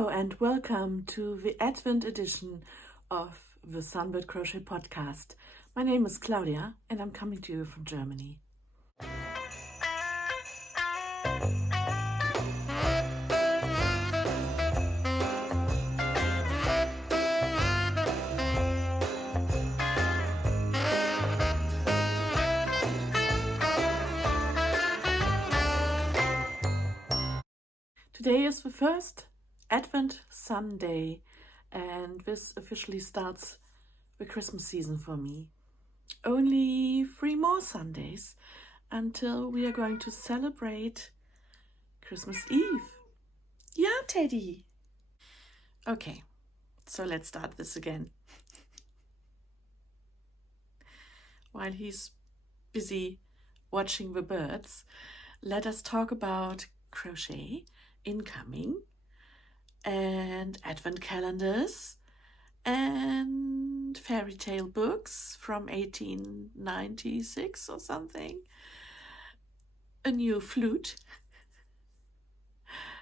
Hello and welcome to the Advent edition of the Sunbird Crochet Podcast. My name is Claudia and I'm coming to you from Germany. Today is the first Advent Sunday and this officially starts the Christmas season for me. Only 3 more Sundays until we are going to celebrate Christmas Eve. Yeah, Teddy. Okay, so let's start this again. While he's busy watching the birds, let us talk about crochet, incoming, and advent calendars, and fairy tale books from 1896 or something, a new flute,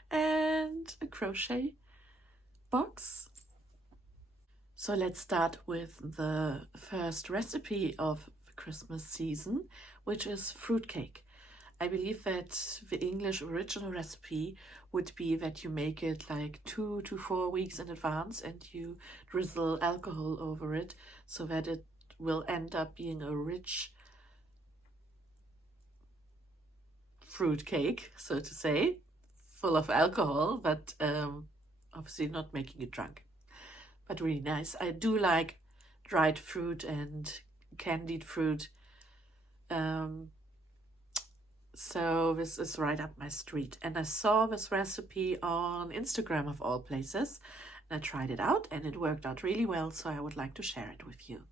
and a crochet box. So let's start with the first recipe of the Christmas season, which is fruitcake. I believe that the English original recipe would be that you make it like 2 to 4 weeks in advance and you drizzle alcohol over it so that it will end up being a rich fruit cake, so to say, full of alcohol, but obviously not making you drunk, but really nice. I do like dried fruit and candied fruit. So this is right up my street. And I saw this recipe on Instagram of all places. And I tried it out and it worked out really well. So I would like to share it with you.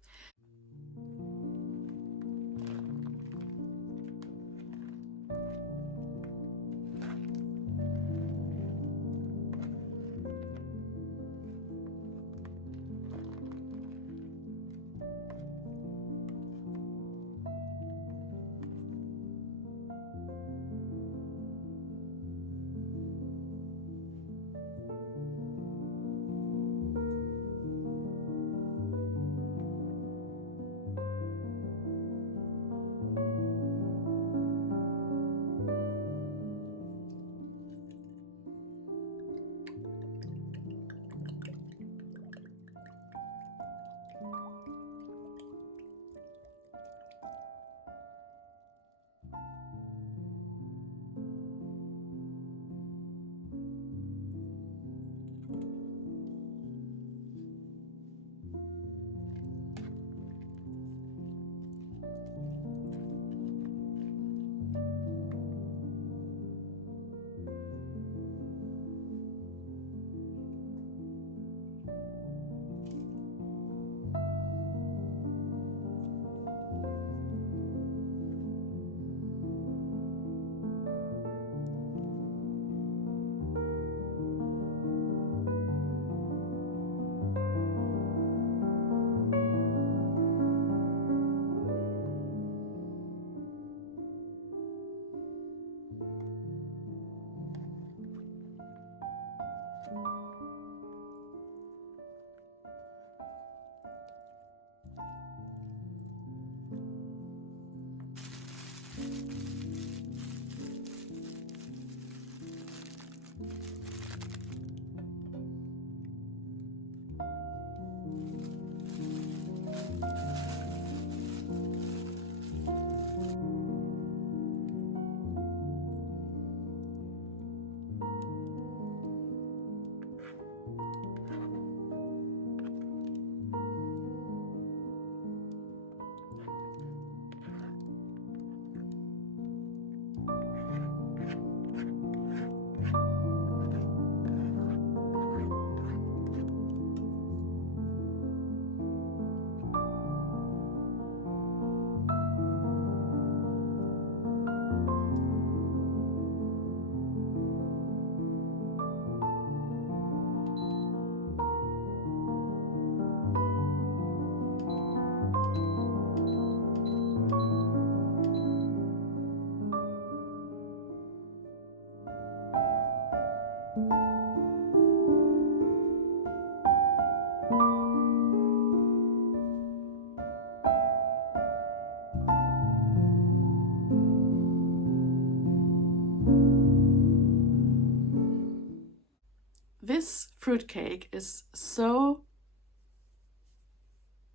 This fruitcake is so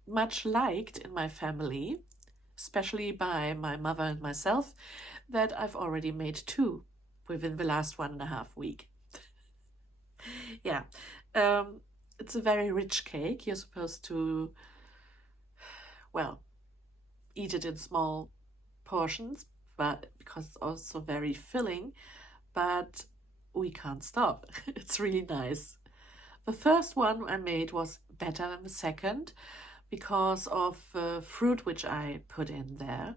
much liked in my family, especially by my mother and myself, that I've already made 2 within the last 1.5 weeks. Yeah, it's a very rich cake. You're supposed to, well, eat it in small portions, but because it's also very filling, but we can't stop. It's really nice. The first one I made was better than the second because of the fruit which I put in there.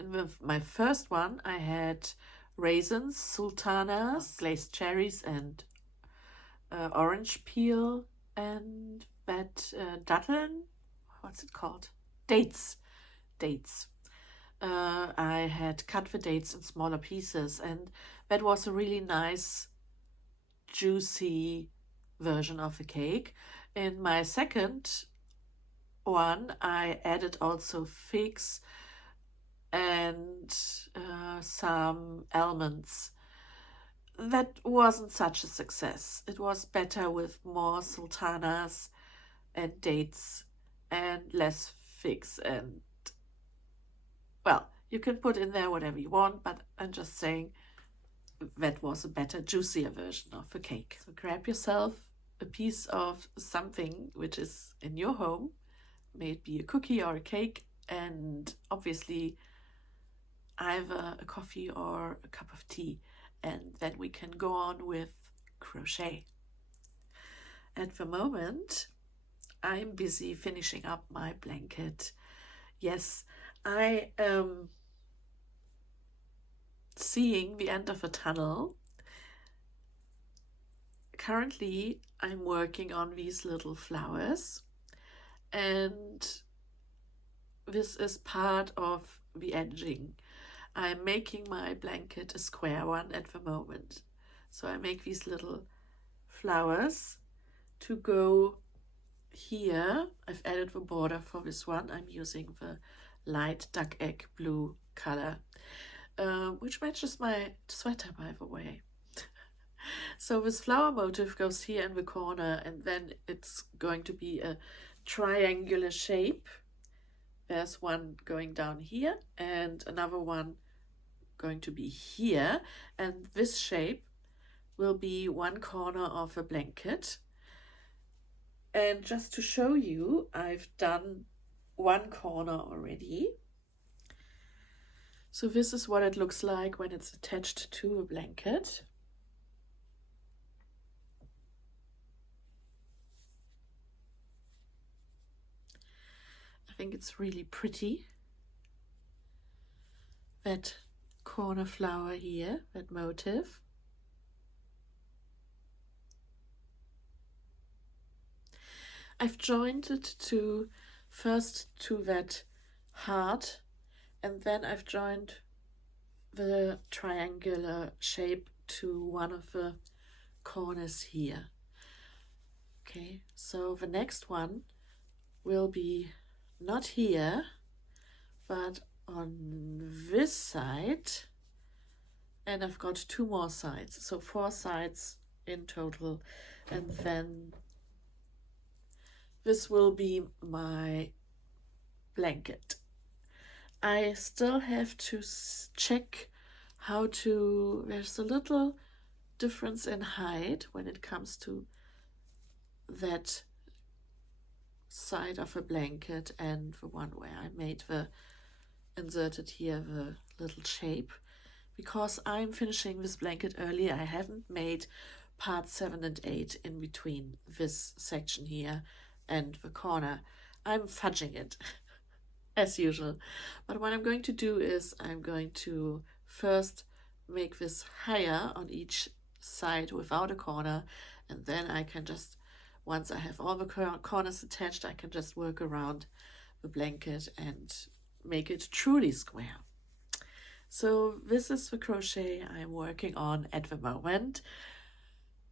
And with my first one, I had raisins, sultanas, glazed cherries, and orange peel, and that datteln, what's it called? Dates. I had cut the dates in smaller pieces, and that was a really nice, juicy version of the cake. In my second one, I added also figs and some almonds. That wasn't such a success. It was better with more sultanas and dates and less figs. And well, you can put in there whatever you want, but I'm just saying that was a better, juicier version of the cake. So grab yourself a piece of something which is in your home, may it be a cookie or a cake, and obviously either a coffee or a cup of tea, and then we can go on with crochet. At the moment, I'm busy finishing up my blanket. Yes, I am seeing the end of a tunnel. Currently, I'm working on these little flowers, and this is part of the edging. I'm making my blanket a square one at the moment. So I make these little flowers to go here. I've added the border for this one. I'm using the light duck egg blue color, which matches my sweater, by the way. So this flower motif goes here in the corner, and then it's going to be a triangular shape. There's one going down here and another one going to be here, and this shape will be one corner of a blanket. And just to show you, I've done one corner already. So this is what it looks like when it's attached to a blanket. I think it's really pretty. That corner flower here, that motif. I've joined it to first to that heart, and then I've joined the triangular shape to one of the corners here. Okay, so the next one will be not here, but on this side, and I've got 2 more sides, so 4 sides in total, and then this will be my blanket. I still have to check how to, there's a little difference in height when it comes to that side of a blanket and the one where I made the, inserted here the little shape, because I'm finishing this blanket early. I haven't made part 7 and 8 in between this section here and the corner. I'm fudging it as usual, but what I'm going to do is I'm going to first make this higher on each side without a corner, and then I can just, once I have all the corners attached, I can just work around the blanket and make it truly square. So this is the crochet I'm working on at the moment,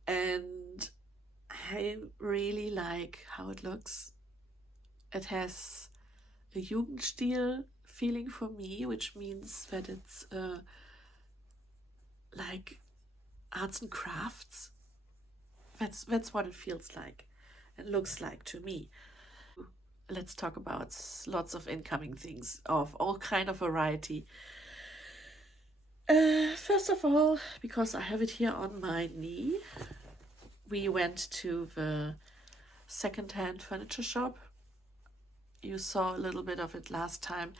and I really like how it looks. It has a Jugendstil feeling for me, which means that it's like arts and crafts. That's what it feels like and looks like to me. Let's talk about lots of incoming things of all kind of variety. First of all, because I have it here on my knee, we went to the second-hand furniture shop. You saw a little bit of it last time.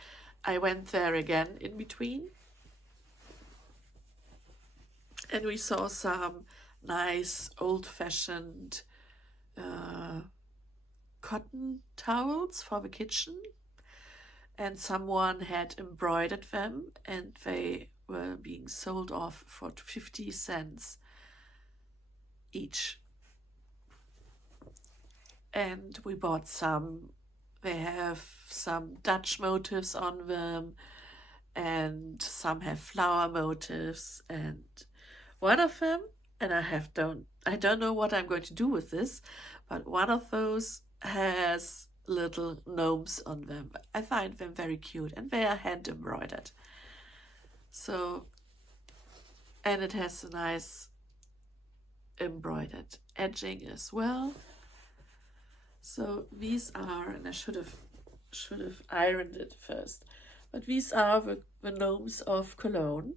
I went there again in between. And we saw some nice old-fashioned cotton towels for the kitchen. And someone had embroidered them, and they were being sold off for 50 cents each. And we bought some. They have some Dutch motifs on them, and some have flower motifs, and one of them, and I don't know what I'm going to do with this, but one of those has little gnomes on them. I find them very cute, and they are hand embroidered. So, and it has a nice embroidered edging as well. So these are, and I should have ironed it first, but these are the gnomes of Cologne.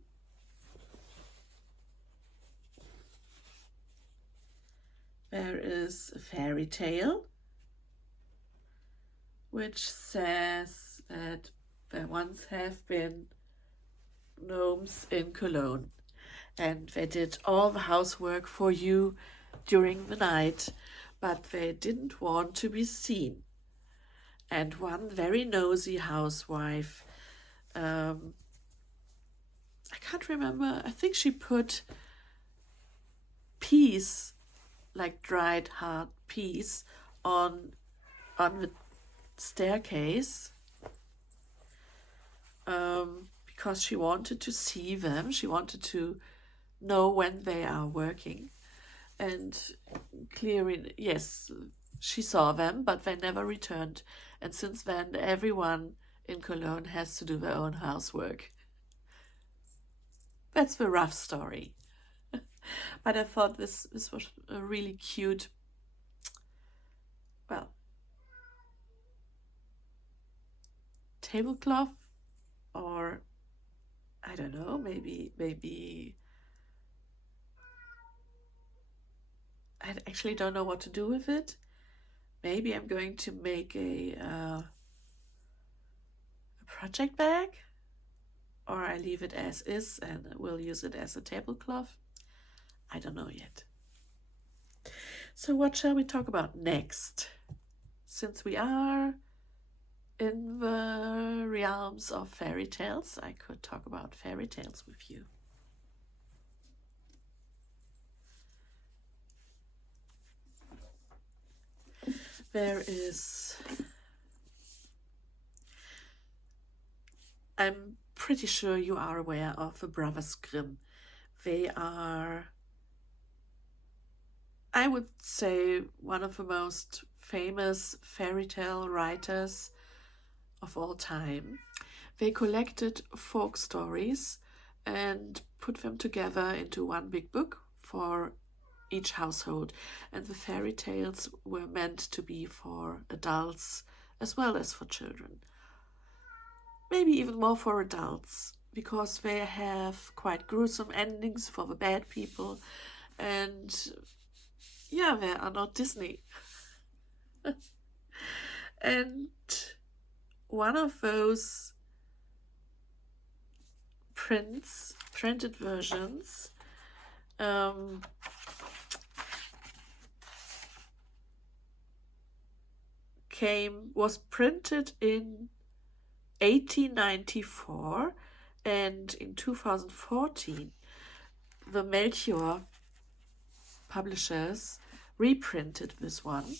There is a fairy tale which says that there once have been gnomes in Cologne, and they did all the housework for you during the night, but they didn't want to be seen. And one very nosy housewife, I can't remember, I think she put peas, like dried hard peas, on the staircase, because she wanted to see them. She wanted to know when they are working. And clearly, yes, she saw them, but they never returned. And since then, everyone in Cologne has to do their own housework. That's the rough story. But I thought this was a really cute, well, tablecloth, or I don't know, maybe I actually don't know what to do with it. Maybe I'm going to make a project bag, or I leave it as is and we'll use it as a tablecloth. I don't know yet. So what shall we talk about next? Since we are in the realms of fairy tales, I could talk about fairy tales with you. There is, I'm pretty sure you are aware of the Brothers Grimm. They are, I would say, one of the most famous fairy tale writers of all time. They collected folk stories and put them together into one big book for each household, and the fairy tales were meant to be for adults as well as for children. Maybe even more for adults, because they have quite gruesome endings for the bad people, and yeah, they are not Disney. And one of those printed versions was printed in 1894, and in 2014 the Melchior publishers reprinted this one.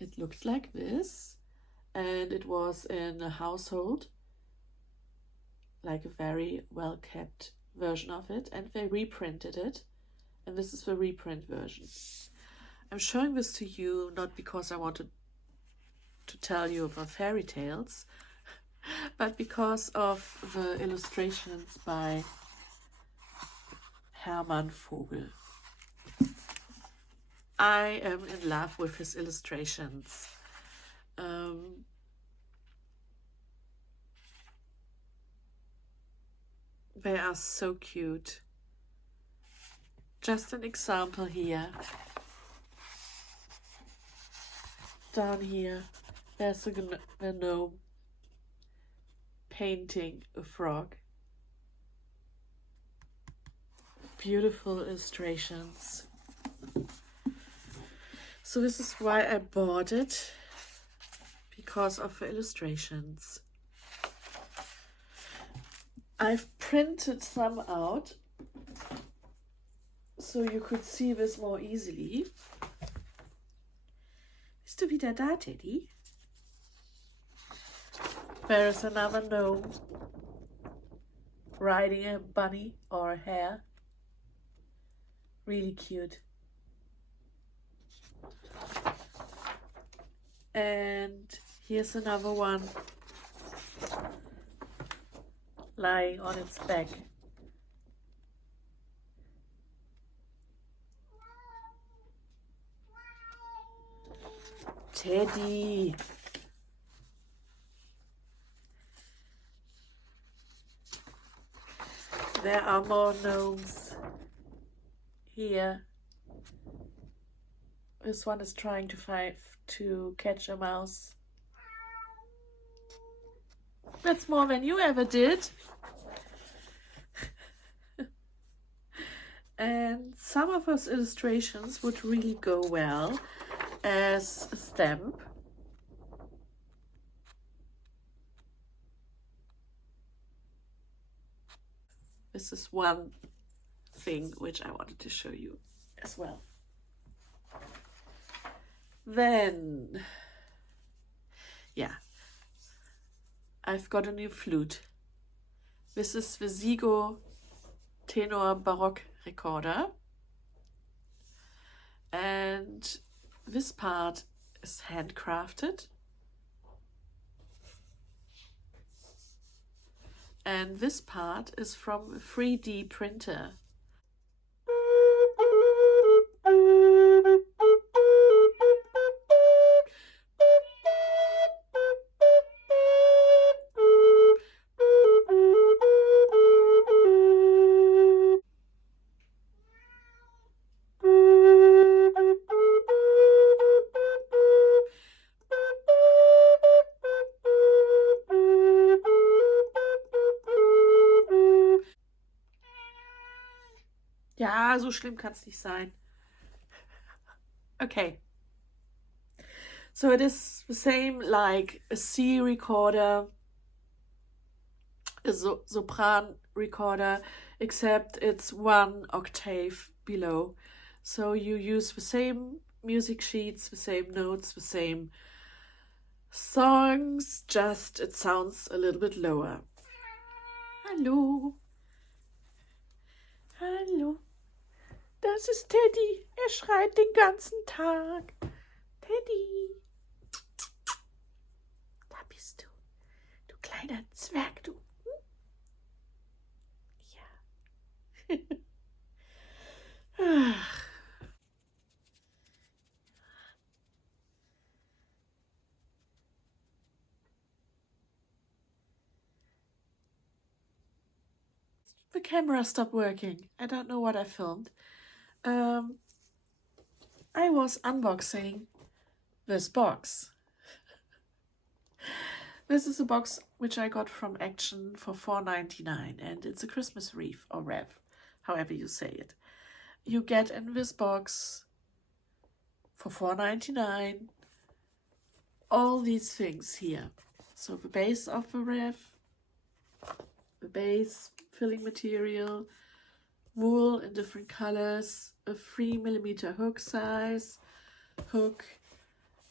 It looked like this, and it was in a household, like a very well kept version of it, and they reprinted it, and this is the reprint version. I'm showing this to you not because I wanted to tell you about fairy tales, but because of the illustrations by Hermann Vogel. I am in love with his illustrations. They are so cute. Just an example here. Down here, there's a gnome painting a frog. Beautiful illustrations. So this is why I bought it, because of the illustrations. I've printed some out so you could see this more easily. Bist du wieder da, Teddy? There is another gnome riding a bunny or a hare. Really cute. And here's another one lying on its back. Teddy. There are more gnomes here. This one is trying to catch a mouse. That's more than you ever did. And some of those illustrations would really go well as a stamp. This is one thing which I wanted to show you as well. Then, yeah, I've got a new flute. This is the Zigo Tenor Baroque recorder. And this part is handcrafted. And this part is from a 3D printer. Ja, so schlimm kann es nicht sein. Okay. So it is the same like a C recorder, a sopran recorder, except it's 1 octave below. So you use the same music sheets, the same notes, the same songs, just it sounds a little bit lower. Hallo. Hallo. Das ist Teddy. Er schreit den ganzen Tag. Teddy. Da bist du. Du kleiner Zwerg, du. Ja. The camera stopped working. I don't know what I filmed. I was unboxing this box. This is a box which I got from Action for $4.99, and it's a Christmas wreath or wreath, however you say it. You get in this box for $4.99 all these things here. So the base of the wreath, the base, filling material, wool in different colors, a 3mm hook size hook,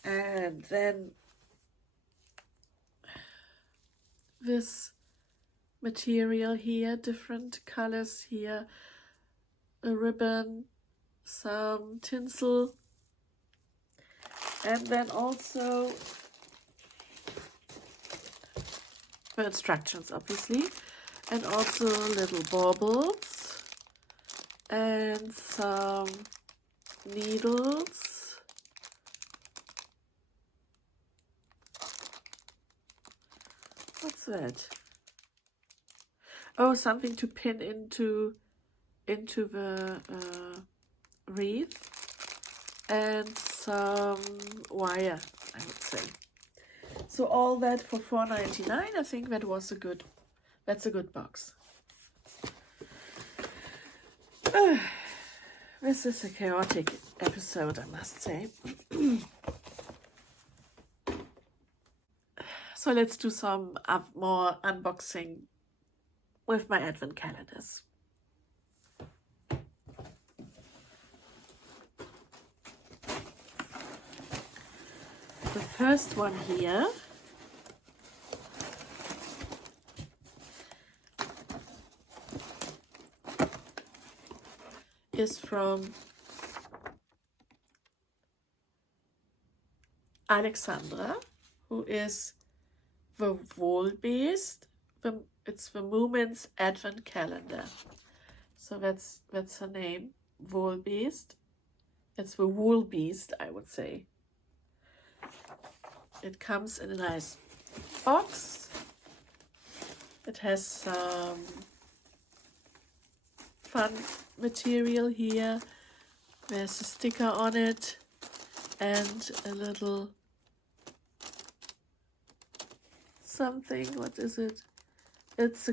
and then this material here, different colors here, a ribbon, some tinsel, and then also the instructions obviously, and also little baubles and some needles. What's that? Oh, something to pin into the wreath, and some wire, I would say. So all that for $4.99. I think that's a good box. This is a chaotic episode, I must say. So let's do some more unboxing with my advent calendars. The first one here is from Alexandra, who is the Wohlbeest. It's the Moomins Advent Calendar. So that's her name, Wohlbeest. It's the Woolbeast, I would say. It comes in a nice box. It has some fun material here. There's a sticker on it and a little something. What is it? It's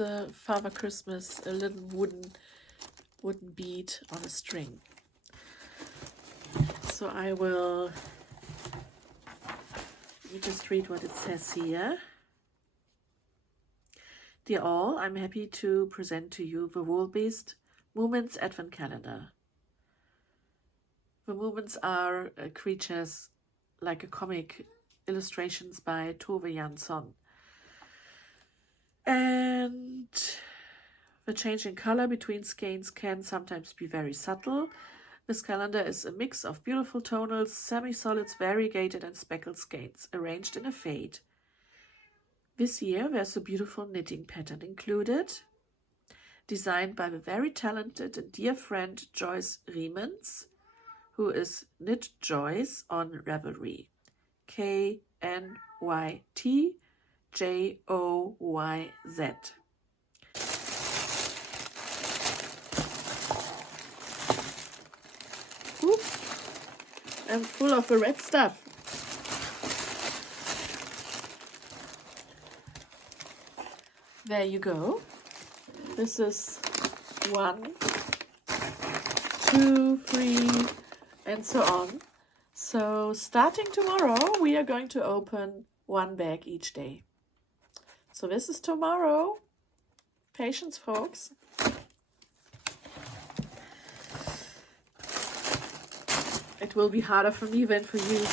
a Father Christmas, a little wooden bead on a string. So I will just read what it says here. Dear all, I'm happy to present to you the Woolbeast Moomins Advent Calendar. The Moomins are creatures like a comic, illustrations by Tove Jansson. And the change in color between skeins can sometimes be very subtle. This calendar is a mix of beautiful tonals, semi-solids, variegated and speckled skeins, arranged in a fade. This year there's a beautiful knitting pattern included, designed by the very talented and dear friend Joyce Riemens, who is Knit Joyce on Ravelry. KNYTJOYZ. Oops, I'm full of the red stuff. There you go. This is 1, 2, 3, and so on. So starting tomorrow, we are going to open one bag each day. So this is tomorrow. Patience, folks. It will be harder for me than for you.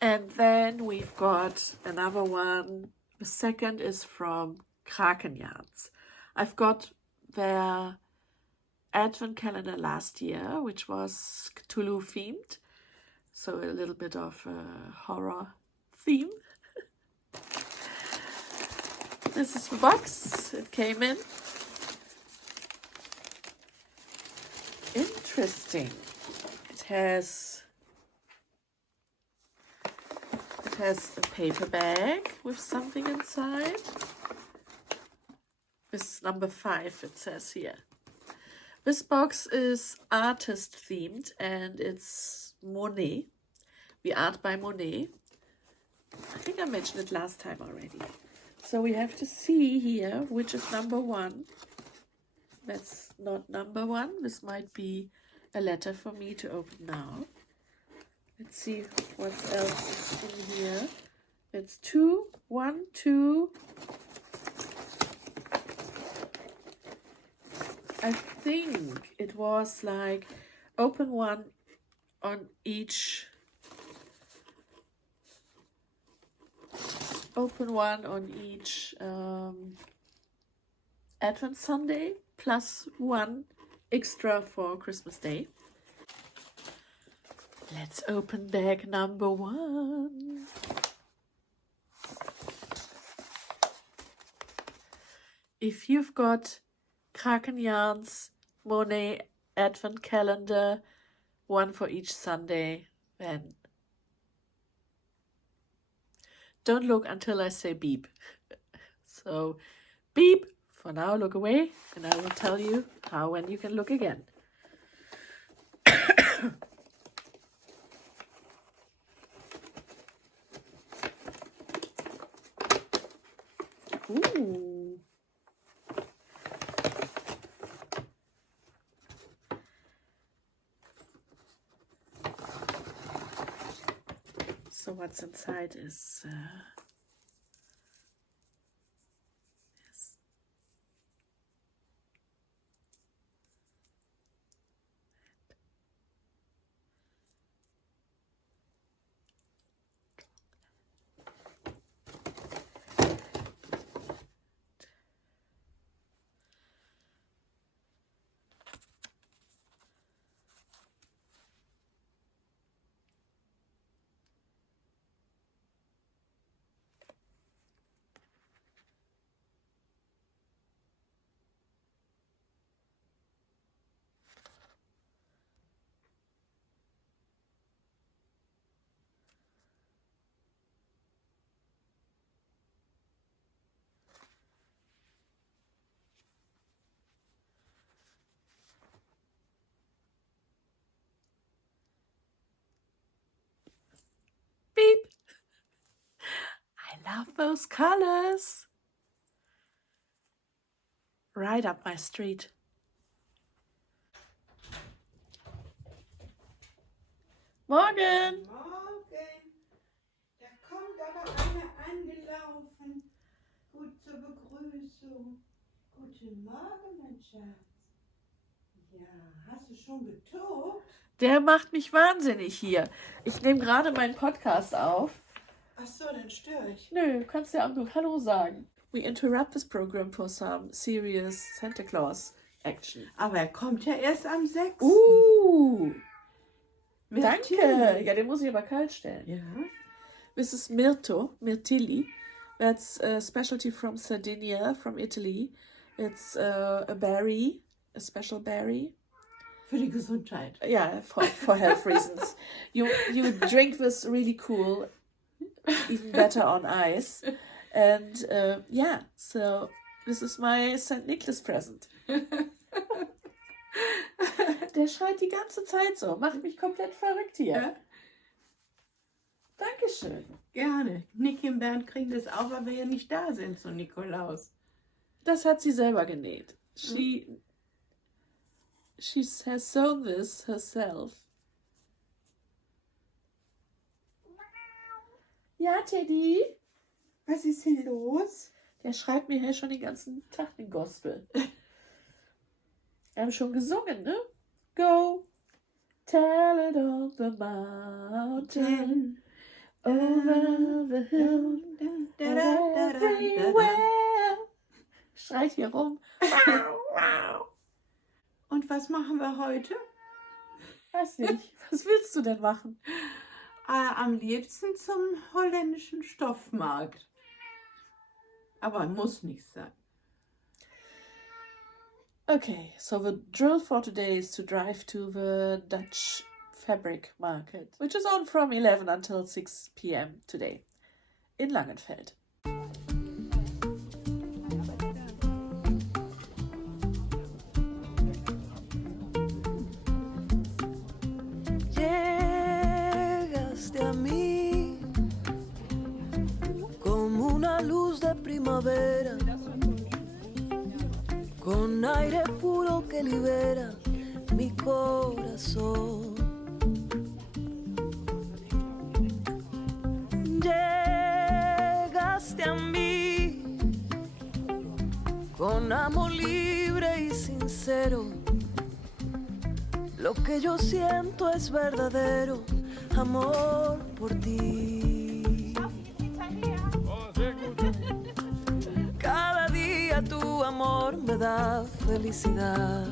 And then we've got another one. The second is from Kraken Yarns. I've got their advent calendar last year, which was Cthulhu themed. So a little bit of a horror theme. This is the box it came in. Interesting. It has a paper bag with something inside. This is number 5, it says here. This box is artist themed and it's Monet. The art by Monet. I think I mentioned it last time already. So we have to see here which is number 1. That's not number 1. This might be a letter for me to open now. Let's see what else is in here. It's 2, 1, 2. I think it was like open one on each Advent Sunday plus one extra for Christmas Day. Let's open bag number 1. If you've got Kraken Yarns Monet advent calendar, one for each Sunday. Then don't look until I say beep. So beep, for now look away, and I will tell you how when you can look again. Ooh. So what's inside is yes. Beep. I love those colors. Right up my street. Morgen. Morgen. Da kommt aber einer angelaufen. Gut zur Begrüßung. Guten Morgen, mein Schatz. Ja, hast du schon getobt? Der macht mich wahnsinnig hier. Ich nehme gerade meinen Podcast auf. Ach so, dann störe ich. Nö, kannst ja auch nur Hallo sagen. We interrupt this program for some serious Santa Claus action. Aber er kommt ja erst am 6. Danke. Ja, den muss ich aber kalt stellen. Ja. This is Mirtilli. That's a specialty from Sardinia, from Italy. It's a berry, a special berry. Für die Gesundheit. Yeah, for health reasons. You drink this really cool, even better on ice. And yeah, so this is my St. Nicholas present. Der schreit die ganze Zeit so, macht mich komplett verrückt hier. Ja. Dankeschön. Gerne. Niki und Bernd kriegen das auch, weil wir ja nicht da sind zu Nikolaus. Das hat sie selber genäht. She has sewn this herself. Ja, Teddy? Was ist denn los? Der schreibt mir hier schon den ganzen Tag den Gospel. Wir haben schon gesungen, ne? Go, tell it on the mountain, over the hill, everywhere. Schreit hier rum. Und was machen wir heute? Weiß nicht. Was willst du denn machen? Am liebsten zum holländischen Stoffmarkt. Aber muss nicht sein. Okay, so the drill for today is to drive to the Dutch fabric market, which is on from 11 until 6 p.m. today in Langenfeld. Llegaste a mí como una luz de primavera, con aire puro que libera mi corazón. Llegaste a mí con amor libre y sincero. Lo que yo siento es verdadero amor por ti. Cada día tu amor me da felicidad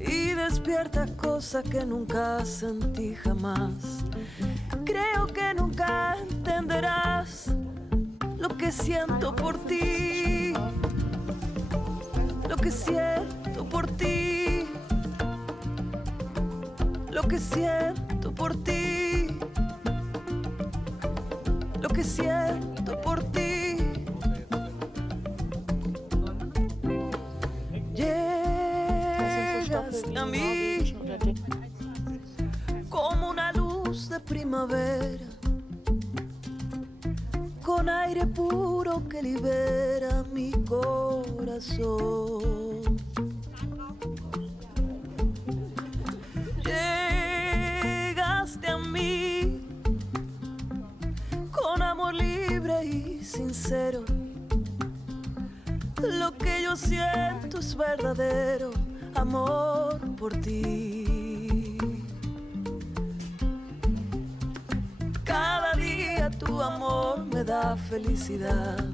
y despierta cosas que nunca sentí jamás. Creo que nunca entenderás lo que siento por ti, lo que siento por ti. lo que siento por ti, lo que siento por ti. Llegaste a mí como una luz de primavera, con aire puro que libera mi corazón. Llegaste a mí con amor libre y sincero. Lo que yo siento es verdadero amor por ti. Cada día tu amor me da felicidad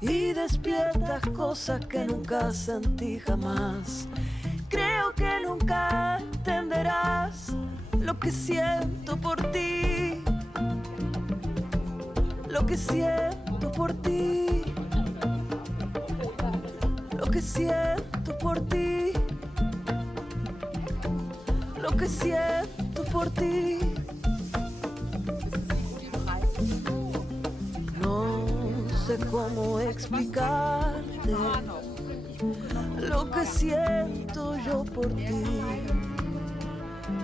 y despiertas cosas que nunca sentí jamás. Creo que nunca entenderás lo que siento por ti, lo que siento por ti, lo que siento por ti, lo que siento por ti. No sé cómo explicarte lo que siento yo por ti.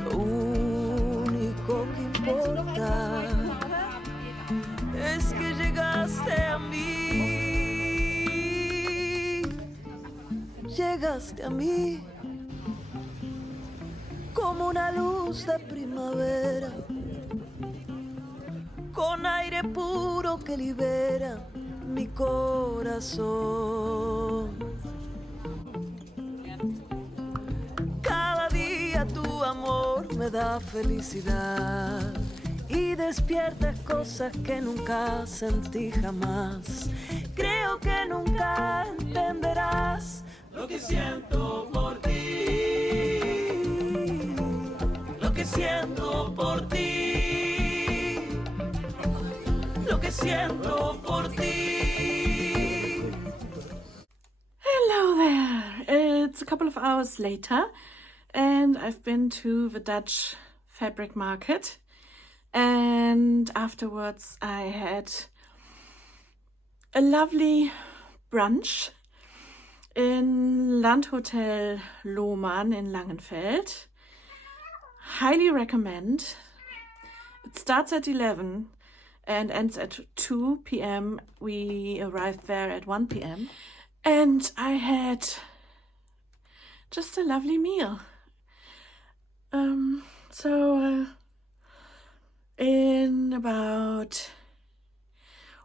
Lo único que importa es que llegaste a mí. Llegaste a mí como una luz de primavera, con aire puro que libera mi corazón. Cada día tu amor me da felicidad y despiertas cosas que nunca sentí jamás. Creo que nunca entenderás lo que siento por ti, lo que siento por ti, lo que siento por ti. Hello there! It's a couple of hours later and I've been to the Dutch fabric market, and afterwards I had a lovely brunch in Landhotel Lohmann in Langenfeld. Highly recommend. It starts at 11 and ends at 2 p.m. We arrived there at 1 p.m. and I had just a lovely meal. In about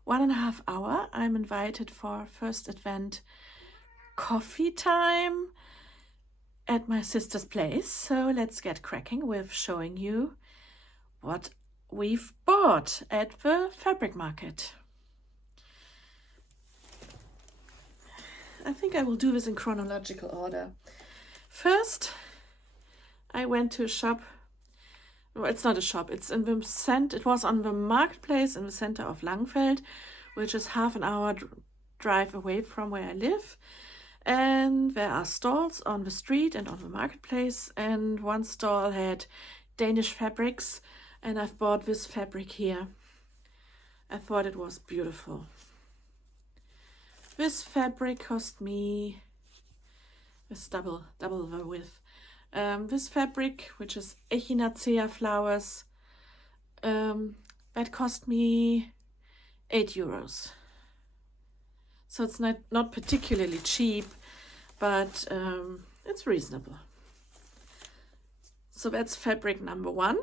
1.5 hours, I'm invited for first Advent coffee time at my sister's place. So let's get cracking with showing you what we've bought at the fabric market. I think I will do this in chronological order. First, I went to a shop. Well, it's not a shop. It's in the it was on the marketplace in the center of Langfeld, which is half an hour drive away from where I live. And there are stalls on the street and on the marketplace. And one stall had Danish fabrics, and I've bought this fabric here. I thought it was beautiful. This fabric cost me, this double the width. This fabric, which is Echinacea flowers, that cost me €8. So it's not particularly cheap, but it's reasonable. So that's fabric number 1.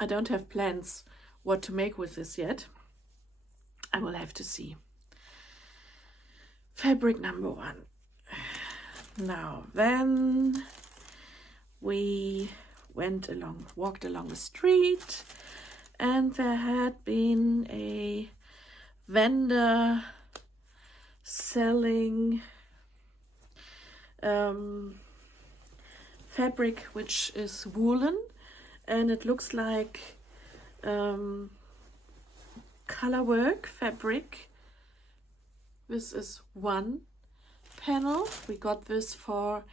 I don't have plans what to make with this yet. I will have to see. Fabric number 1. Now then we walked along the street, and there had been a vendor selling fabric which is woolen, and it looks like color work fabric. This is one panel. We got this for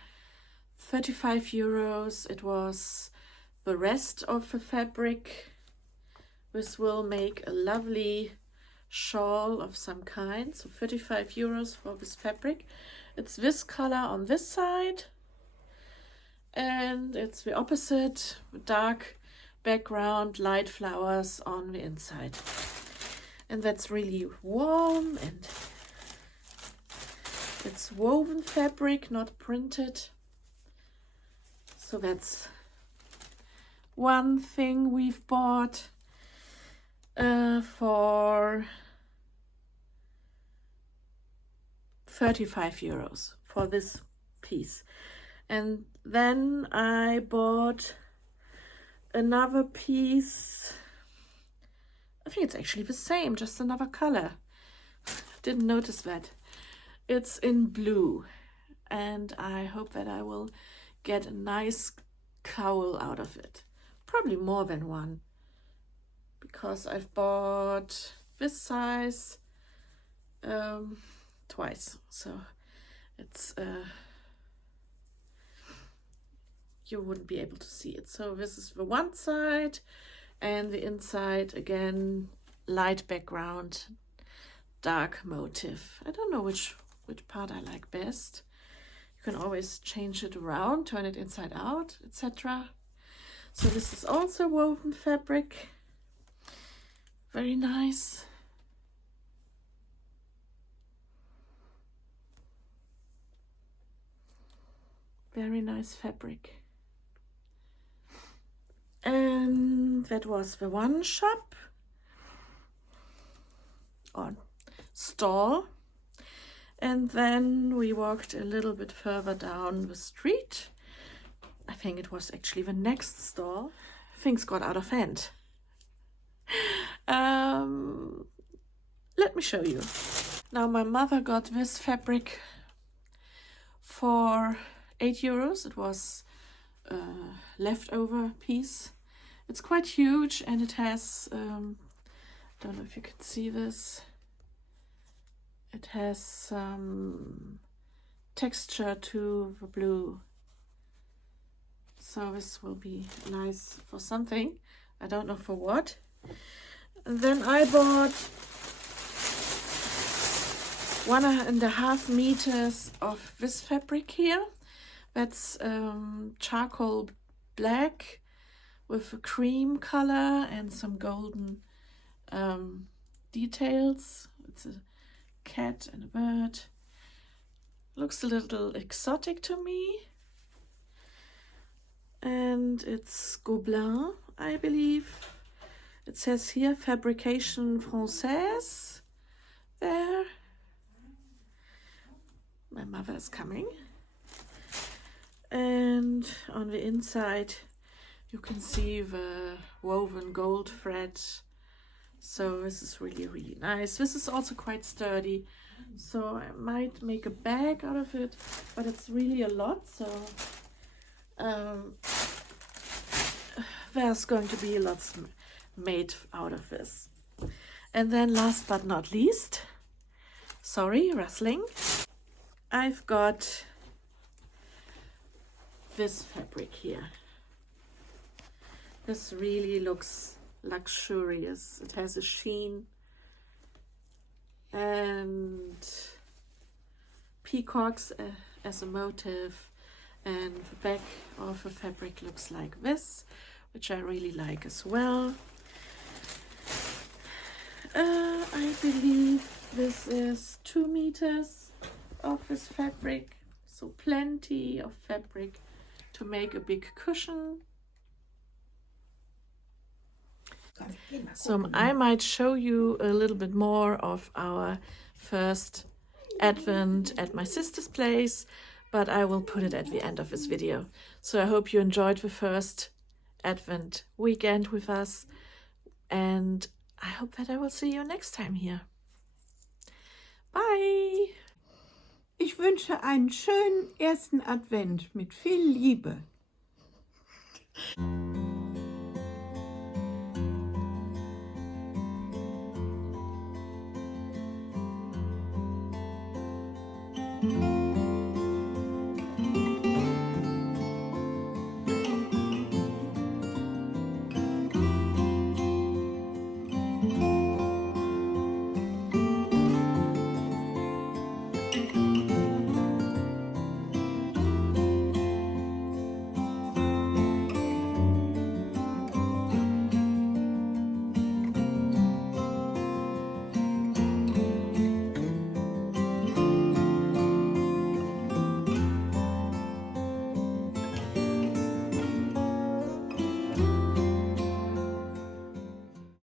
35 euros. It was the rest of the fabric. This will make a lovely shawl of some kind. So 35 euros for this fabric. It's this color on this side, and it's the opposite, dark background, light flowers on the inside. And that's really warm, and it's woven fabric, not printed. So that's one thing we've bought for 35 euros for this piece. And then I bought another piece. I think it's actually the same, just another color. Didn't notice that. It's in blue, and I hope that I will get a nice cowl out of it. Probably more than one, because I've bought this size twice. So it's you wouldn't be able to see it. So this is the one side, and the inside again, light background, dark motif. I don't know which part I like best. You can always change it around, turn it inside out, etc. So this is also woven fabric. Very nice. Very nice fabric. And that was the one shop or stall. And then we walked a little bit further down the street. I think it was actually the next stall. Things got out of hand. Let me show you. Now my mother got this fabric for 8 euros. It was a leftover piece. It's quite huge, and it has, don't know if you can see this, it has some texture to the blue. So this will be nice for something. I don't know for what. And then I bought 1.5 meters of this fabric here. That's charcoal black with a cream color and some golden details. It's a cat and a bird. Looks a little exotic to me. And it's Gobelin, I believe. It says here Fabrication Française there. My mother is coming. And on the inside you can see the woven gold thread. So this is really, really nice. This is also quite sturdy, so I might make a bag out of it, but it's really a lot, so there's going to be lots made out of this. And then last but not least, sorry, rustling, I've got this fabric here. This really looks luxurious. It has a sheen and peacocks as a motif, and the back of the fabric looks like this, which I really like as well. I believe this is 2 meters of this fabric, so plenty of fabric to make a big cushion. So I might show you a little bit more of our first Advent at my sister's place, but I will put it at the end of this video. So I hope you enjoyed the first Advent weekend with us, and I hope that I will see you next time here. Bye! Ich wünsche einen schönen ersten Advent mit viel Liebe.